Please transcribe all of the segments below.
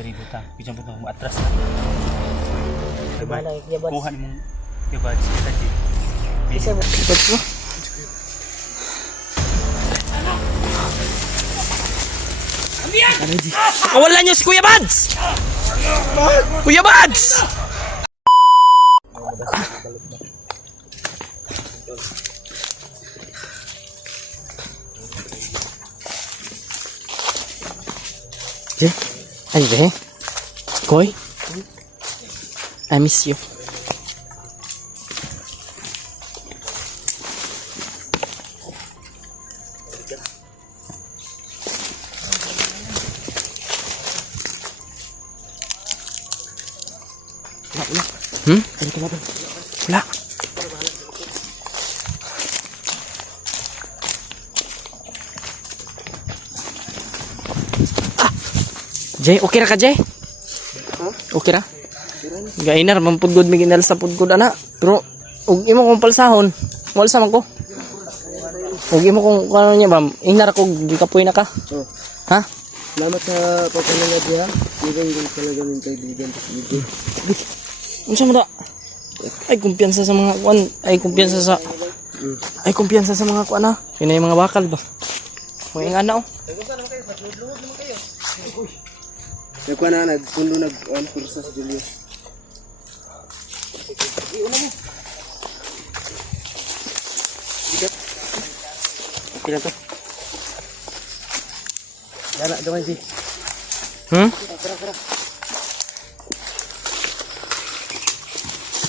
kaributan. Pijan po mo atras na. Diba? Kuha ni mong diba? Kita di. Isa mo. Ba't mo? Kawalan nyo si Kuya Bads! Kuya Bads! Jay, ano ba eh? Koy? I miss you. Wala. Ano ka na ba? Wala. Jay, okay ra ka, Jay? Okay ra? Gainar, mampudgod may ginal sa pudgod, ana. Pero, ug imo kong palsahon, walsa man ko. Ug imo kong, ano niya, ma'am, inar ko, gikapoy na ka. Oh. Ha? Salamat sa pagpapalagad niya. Bigyan din talaga ng kaibigan sa video. Unsa mo da? Ay, kumpiyansa sa mga kuan. Ay, kumpiyansa sa... Ay, kumpiyansa sa mga kuan, ha? Yun na yung mga bakal ba? Mga ingana, oh. Nagkuha na, nagpundo, kursa sa Julius. Okay lang to. Dala, doon si. Hmm?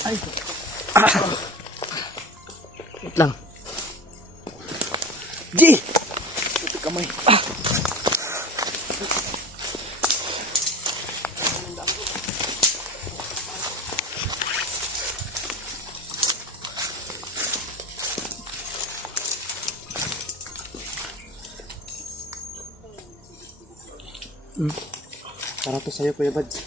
Ay. Wait lang. Di! Ito kamay. Para to sa'yo, Kuya Bads.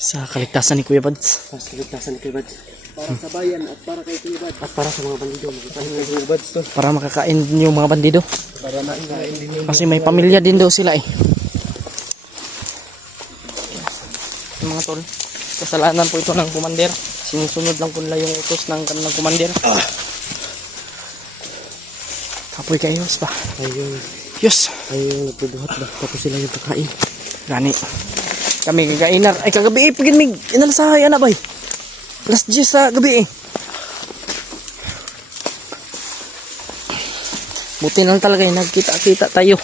Sa kaligtasan ni Kuya Bads. Para sa kaligtasan ni Kuya Bads. Para sa bayan at para kay Kuya Bads. At para sa mga bandido. Magkakain kay Kuya Bads to. Para makakain yung mga bandido. Para makain din yung Kasi may pamilya din daw sila eh. Yung mga tol, kasalanan po ito ng kumander. Sinusunod lang po nila yung utos ng kanilang kumander. Kapoy kayo, ba? ayun. Yes! Ayun, nagpubuhat ba? Tapos sila yung pakain. Gani. Kami kagainar. Ay kagabi eh, pagin mig inalasahay ana bay. Alas 10 sa gabi eh. Buti lang talaga eh, nagkita-kita tayo.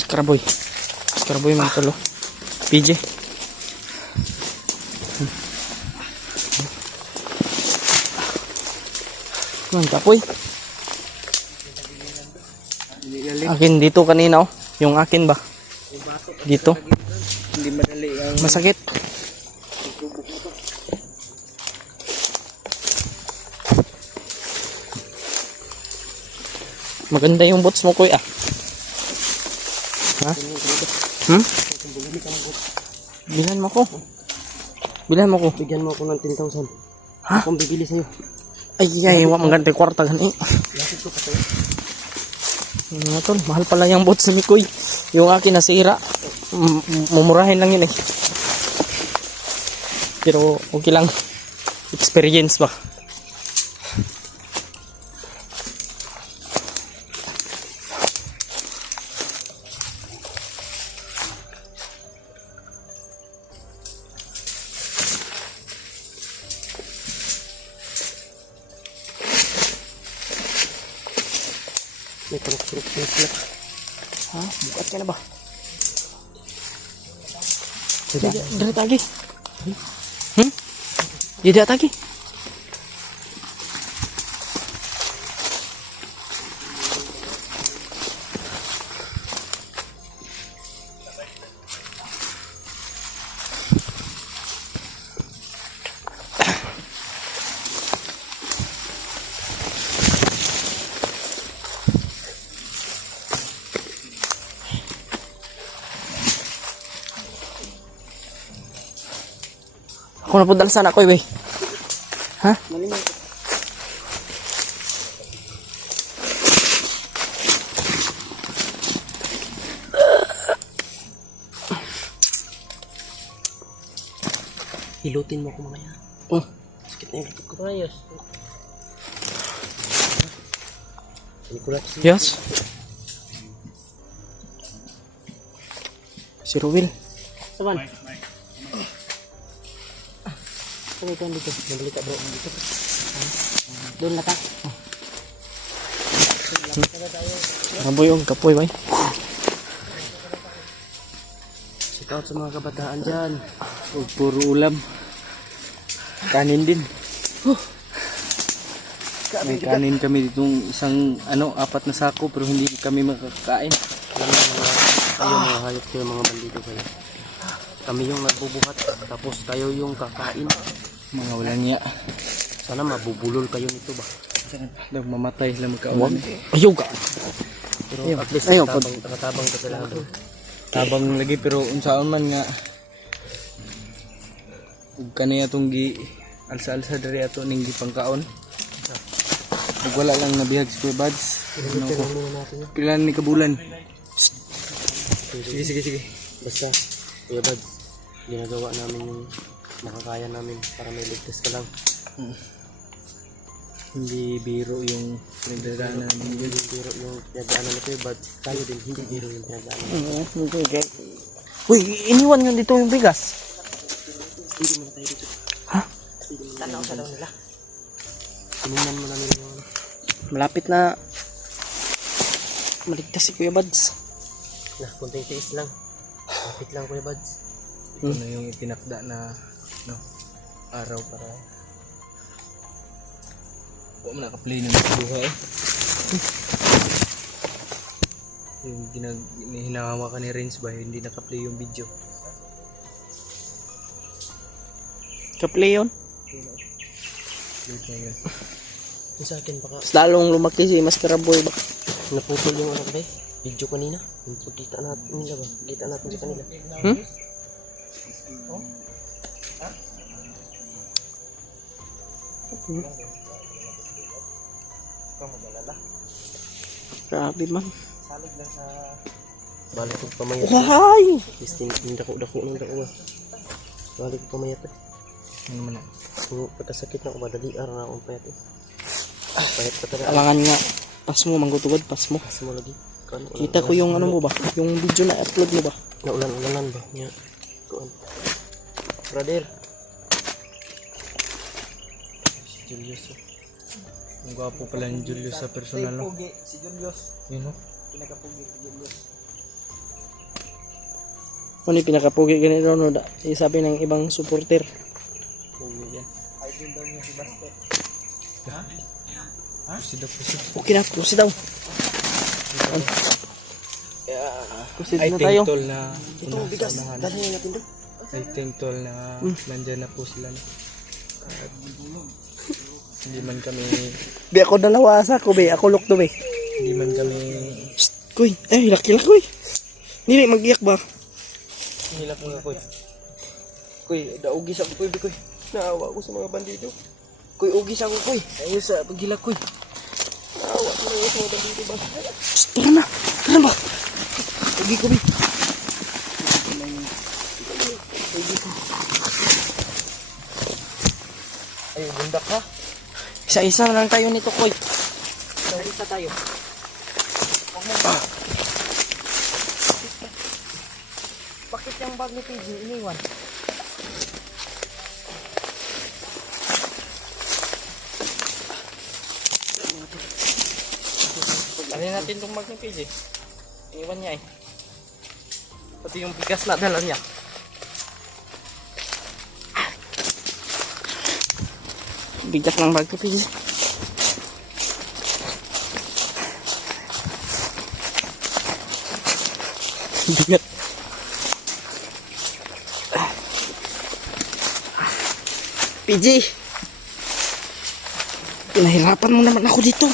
Skraboy. Skraboy mga tolo. PJ. Kapoy. Akin dito kanina oh. Yung akin ba? Dito. Hindi madali ang Masakit. Maganda yung boots mo, kuya. Ha? Hmm? Bilhan mo ko. Bilhan mo ko. bigyan mo ako ng 10,000. Ha? Akong bibili sa'yo. Ay, wag maganda kwarta gani. Nga tol, mahal pala yung boots ni Kuy. Yung akin nasira. Mumurahin lang yun eh. Pero okay lang. Experience ba? May palak-palak. Ha? Bukat ka na ba? Dari tagi. Hmm? Tidak tagi. Ako na po dalasan ako eh. Ha? Malimang. Hilutin mo ko mga yan. Oh. Sakit na yung likod ko. Ayos. Nikulat siya. Yes. Si Ruel. Saman. Kami ito dito. Nabalik ka bro. Dito. Doon na ta. Kapoy yung kapoy bay. Shout out sa mga kabataan dyan. Puro ulam. Kanin din. May kanin kami ditong isang apat na sako pero hindi kami makakain. Kayo mga hayop kayo, mga bandito kayo. Kami yung nagbubuhat tapos kayo yung kakain. Mga walang niya. Sana mabubulol kayo nito ba? Mamatay lang magkaulan. Ayaw ka. Pero at least Ayaw, nakatabang ka sila. Tabang lagi pero unsaon man nga. Ug kaniya tong gi alsa-alsa diri ato ning gipangkaon. Ug wala lang nabihag si Kuya Bads. Pila ni kabulan. Sige. Basta, Kuya Bad, ginagawa namin yung makakaya namin para may ligtas ka lang. Hindi biro yung pinagdadaanan namin. Hindi biro yung pinagdaanan na Kuya Bad. Tayo din, hindi biro yung pinagdaanan. Uy, iniwan nyo dito yung bigas. Hindi mo na tayo dito. Ha? Tanaw sa daw nila. Tinignan mo namin yung Malapit na maligtas si Kuya Bads. kunting tiis lang. Kapit lang Kuya Bads. Ito na yung itinakda na araw para huwag mo nakaplay na buhay. Yung hinahawa ka ni Renz ba hindi nakaplay yung video. Kaplay yun? Play na yun. Yung sa akin baka Lalong lumaki si Mascara Boy ba? naputol yung ba? Video kanina. Yung pagkita natin nila ba? Kita natin sa kanila. Grabe man. Balik ko pamayat. Wahay! Distin dako nung dako. Balik ko pamayat. Ano man na? Kung pagkasakit na ko madali araw na akong payat. Payat ka talaga. Alangan nga. Pas mo, manggutugad, pas mo. Pas mo lagi. Kita ko yung ano mo ba? Yung video na upload mo ba? Naulan-ulanan ba? Nya. Kuan. Brother. Si Julius. Ang gwapo pala ni Julius sa personal. No? Si Julius. Yun no? Pinakapugi si Julius. Ano yung pinakapugi ganito no? Sabi ng ibang supporter. Pugi yan. Ay din daw niya si Basket. Okay na, kusi daw. Kusi I na think tayo. tol na Itong bigas. Dalhin natin doon. I think tol na nandyan na po sila. At hindi man kami Be ako dalawa sa ko be, ako lukto be. hindi man kami Kuy, laki kuy. Dili magiyak ba? Hilap mo nga, Koy. Koy, daugis ako, Koy. Koy. Naawa ko sa mga bandido. Koy, ugis ako, Koy. Ayun sa paghilak, Koy. Naawa ko na sa mga bandido ba? Tara na. Tara ba? Ugi ko, Koy. Ay, bundak ka. Isa-isa na lang tayo nito, Koy. Isa tayo. Bakit yung bag ni PG iniwan? Alin natin itong bag ni PG. Iniwan niya eh. Pati yung bigas na dala niya. Bigas ng bag ni PG. Bigat. PG, pinahirapan mo naman ako dito.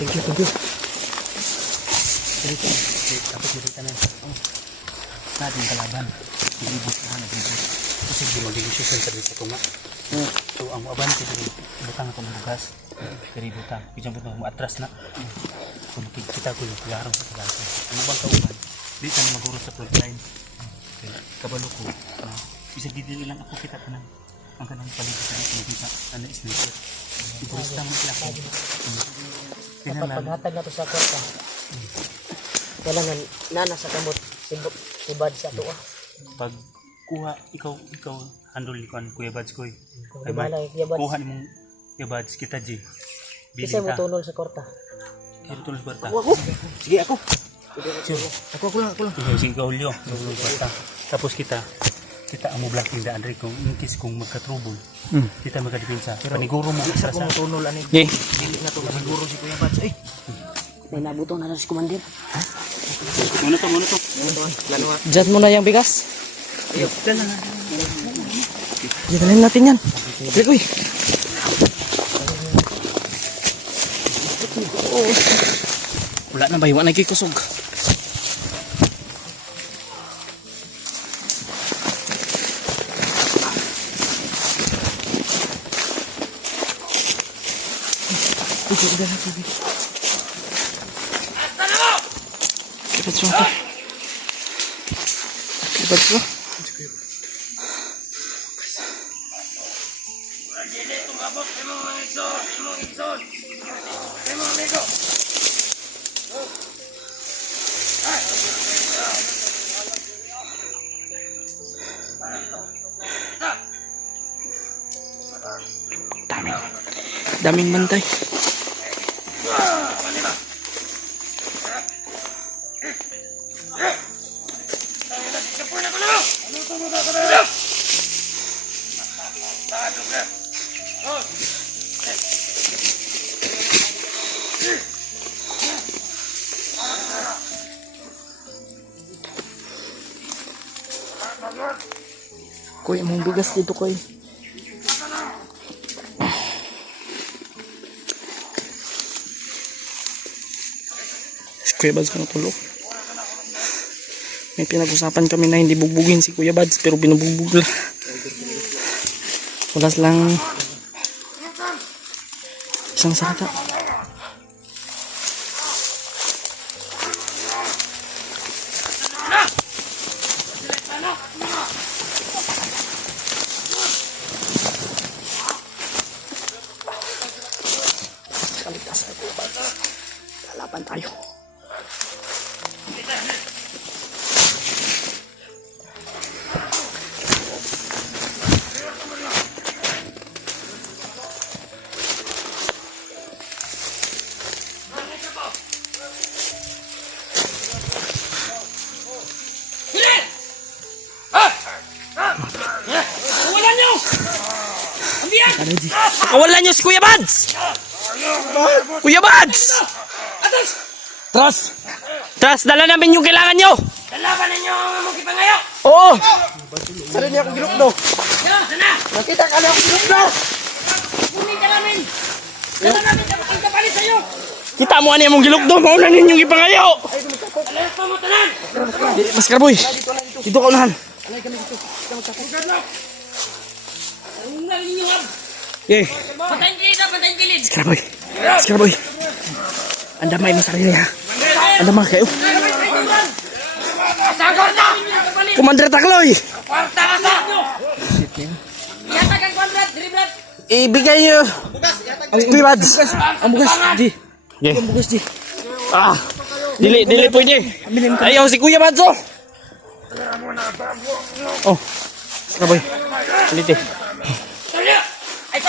Thank you, thank you. dito. Tapos dito na. Natin kalaban. Naglibot na, naglibot. Kasi di mag-negosyon sa dito nga. So ang aban ko dito, butang ako ng bugas. Dari butang. Bijang butang mo atras na. Kung kita ko yung pilarong sa pilarong. Ano bang kauban? Di ka na magurot sa frontline. Kabalo ko. Bisa dito lang ako kita ka ng ang kanang paligid sa dito. Kita na sniper. Iburista mo sila ako. Dapat paghatag na to sa kwarta. Wala na nana sa kamot si Bad sa to. Pag kuha, ikaw handle ni Kuya Bads ko. Kung malay Kuya Bad. Kuha ni mong Kuya Bads kita G. Kasi mo tunol sa kwarta. Kaya tulos barta. Sige ako. Ako lang. Sige ka Julio. Tapos kita amo blocking daan rin kung in case kung magka-trouble. Kita magka-depensa. Paniguro mo Isa ko sa tunol ani. Okay. Dili na to siguro si Kuya Bats. Ay. May nabuto na si Kumandir. Muna to. Plano ha. Diyan mo na yung bigas. Dalhin natin yan. Sige, uy. Wala na ba? Iwan na kikusog. Daming bantay. Koy, mong bigas dito, Koy. Kuya Bads ka natulog. May pinag-usapan kami na hindi bugbugin si Kuya Bads pero binubugbog lang. Wala lang isang salita. Kaligtas sa Kuya Bads. Lalaban tayo. Kawalan nyo si Kuya Bads! Kuya Bads! Tras, dala namin yung kailangan nyo! Dalaban ninyo ang mga kipangayo! Oo! Sali niya akong ginukdo. Sana! Nakita ka na akong ginukdo. Kunin ka namin! Dala namin ang kapalit sa'yo! Kita mo ano yung gilukdo, mauna ninyong ipangayo! Alayas pa mo tanan! Mas Karaboy, dito ka unahan. Ang narin ninyo ab! Okay, Patayin kilid na, patayin kilid! Mas Karaboy. Andamay mo sarili ha. Andamay kayo. Asagor na! Commander Takloy! Kwarta ka sa! Yatag ang kwadrat, driblat! Ibigay nyo. Kuya Bads. Ang bugas. Di. Ang bugas di. Dili pwede. Ayaw si Kuya Bads oh. Oh. Karaboy. Alite.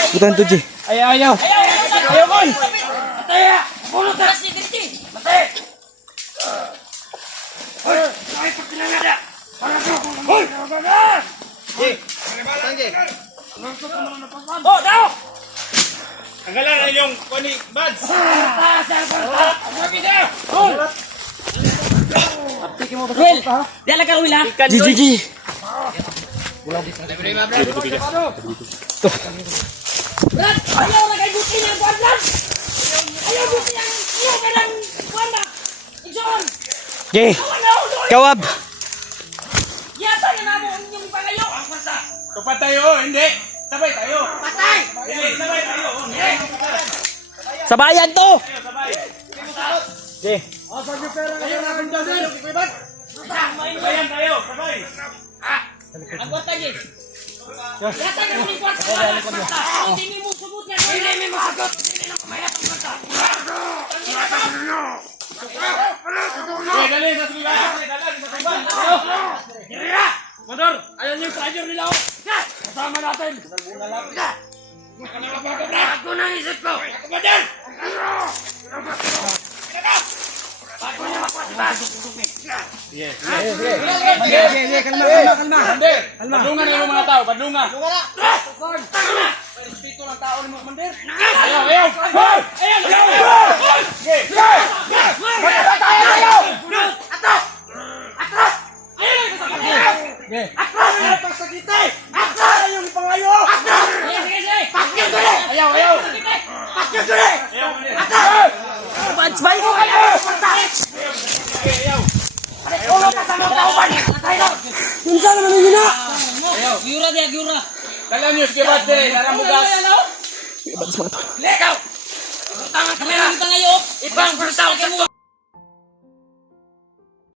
Butan to G. Ayaw. Ayaw boy! Mataya! Pulot na! Sigurity! Matay! Hoy! Ay, pagkinangada! Hoy! Oh, daw! Tanggalan na yung Kuya Bads. Well, di ala ka uwila. G. Brad, ayaw na kay buti ng kwadrat! Ayaw buti ang iyo ka ng kwanda! Igsoon! Jay, kawab. Yata yan na mo ang inyong pangayo. Ang kwenta. Tupat tayo, hindi. Sabay tayo. Patay! Hindi, sabay tayo. Hindi. Sabayan to. Sabay. Jay. Sabayan tayo, sabay. Ang kwenta, Jay. Yata yan ang kwenta. Ang kwenta. Hindi mo sugot niya. Hindi mo sugot. Hindi na kumayat ang kwenta. Okay, dali sa sila. Dali sa tuban. Tira! Motor! Ayaw niyo yung pleasure nila ako. Kasama natin. Bago na isip ko. Motor! Bago niya makuha si Bas. Mandir. Padungan na yung mga tao, padungan. Respeto ng tao ni mga mandir. Ayaw, ayaw. Hoy! Ayaw, ayaw. Okay. Atras! Atras! Atras sa kita! Atras! Ayaw ni pangayo! Atras! Sige, sige! Pakyo duli! Ayaw, ayaw. Pakyo duli! Ayaw, mandir. Atras! Batsbay ko Ayaw! Ayaw. Ulo ka sa mga kauban! Atay na! Minsan naman yung gina. Gyura dia, gyura! Dalam niyo, sige ba't dire. Dalam bugas. Bats mga to. Lekaw! Tangan kamera! Tangan ngayon! Ibang persaw sa mga!